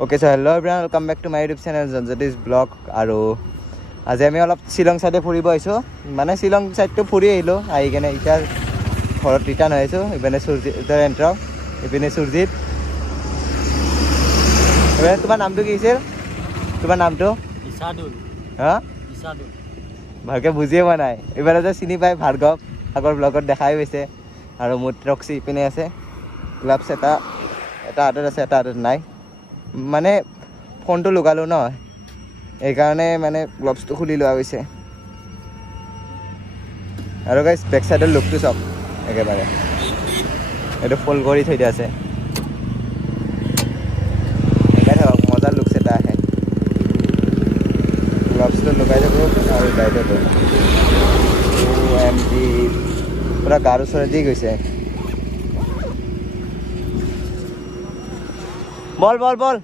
Okay, so hello everyone, welcome back to my YouTube channel Janjati's vlog. আৰু আজি আমি অলপ শিলং সাইডে ফুৰিব আহিছো, মানে শিলং সাইডটো ফুৰি আহিলো, আহি কেনে এতিয়া ঘৰত ৰিটাৰ্ণ হৈ আহিছো। ইপিনে সুৰজিত এণ্ট্ৰ, ইপিনে সুৰজিত। এবাৰ তোমাৰ নামটো কি আছিল? তোমাৰ নামটো ইসাদুল। হা, ইসাদুল ভালকে বুজিয়ে পোৱা নাই। এবাৰে যে চিনি পাই ভাৰ্গৱ, আগৰ ব্লগত দেখাই গৈছে। আৰু মোৰ ট্ৰক্সি ইপিনে আছে, গ্লাভছ এটা হাতত আছে, এটা হাতত নাই। মানে ফোনটো লগালোঁ ন, এইকাৰণে মানে গ্লভছটো খুলি লোৱা হৈছে। আৰু গাইছ বেক চাইডৰ লুকটো চাওক, একেবাৰে এইটো ফল্ড কৰি থৈ দিয়া আছে। সেইকাৰণে হওক, মজাৰ লুকছ এটা আহে। গ্লভছটো লগাই থাকোঁ আৰু যাই থাকোঁ। OMG, পূৰা গাৰ ওচৰেদি গৈছে। বল বল বল।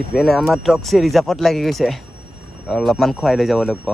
ইপিনে আমাৰ ট্ৰক্সি ৰিজাৰ্ভত লাগি গৈছে, অলপমান খুৱাই লৈ যাব লাগিব।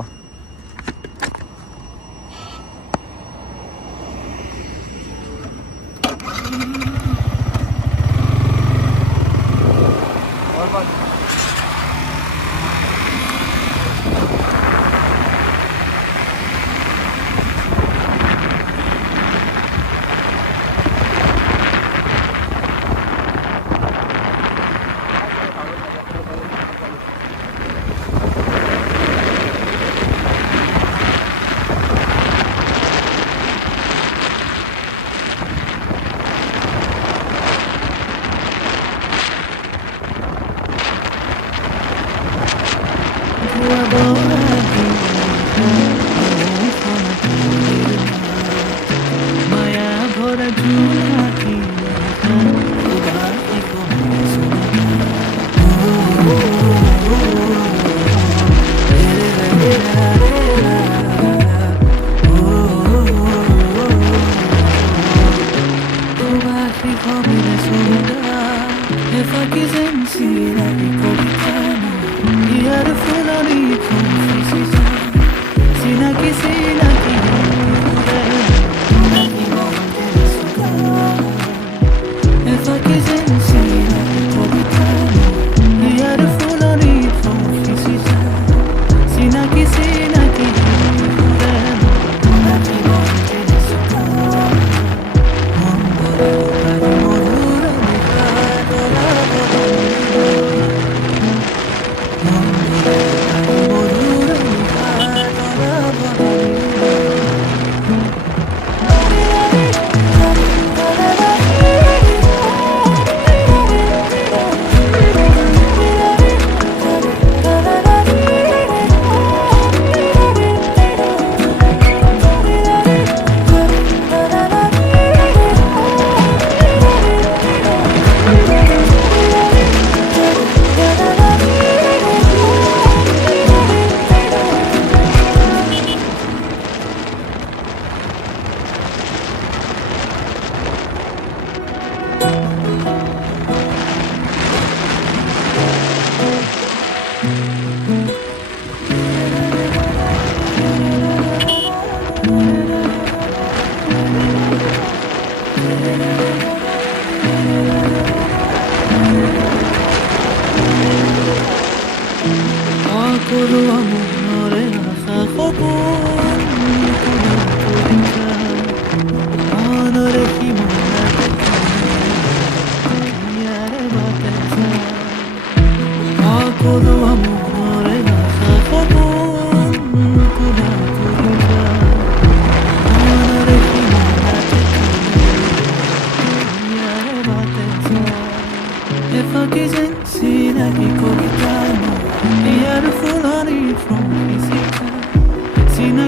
Sina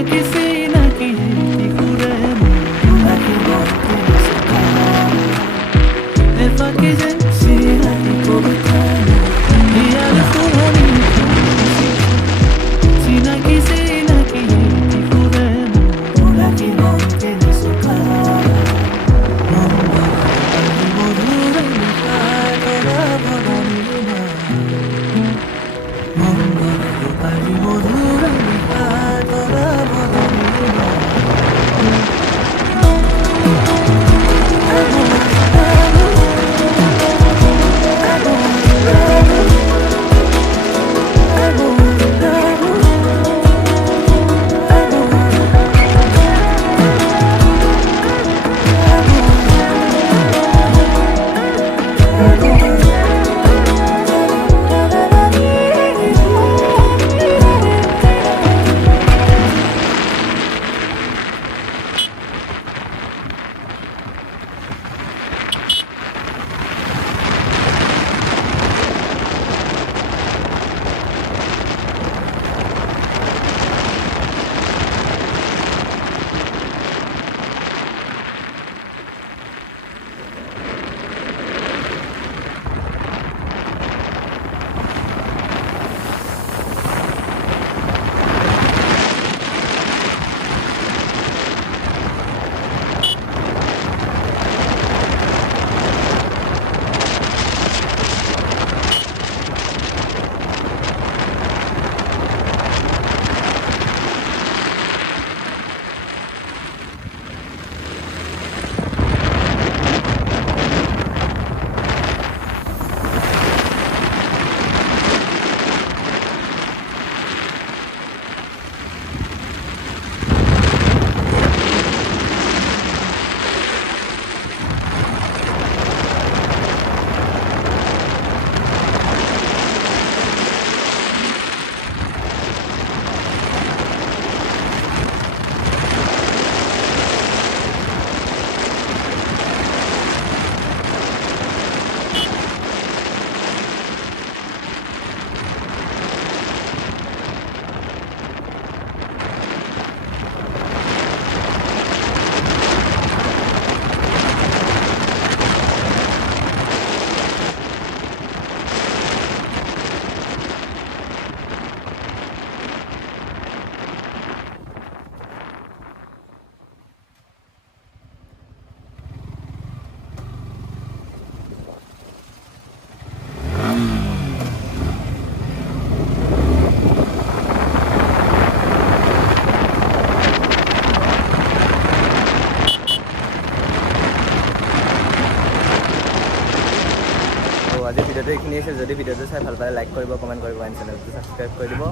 এইখিনি আছিল যদি ভিডিঅ'টো চাই ভাল পালে লাইক কৰিব কমেণ্ট কৰিব এণ্ড চেনেলটো ছাবস্ক্ৰাইব কৰি দিব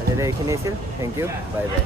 আজিলৈ এইখিনি আছিল থেংক ইউ বাই বাই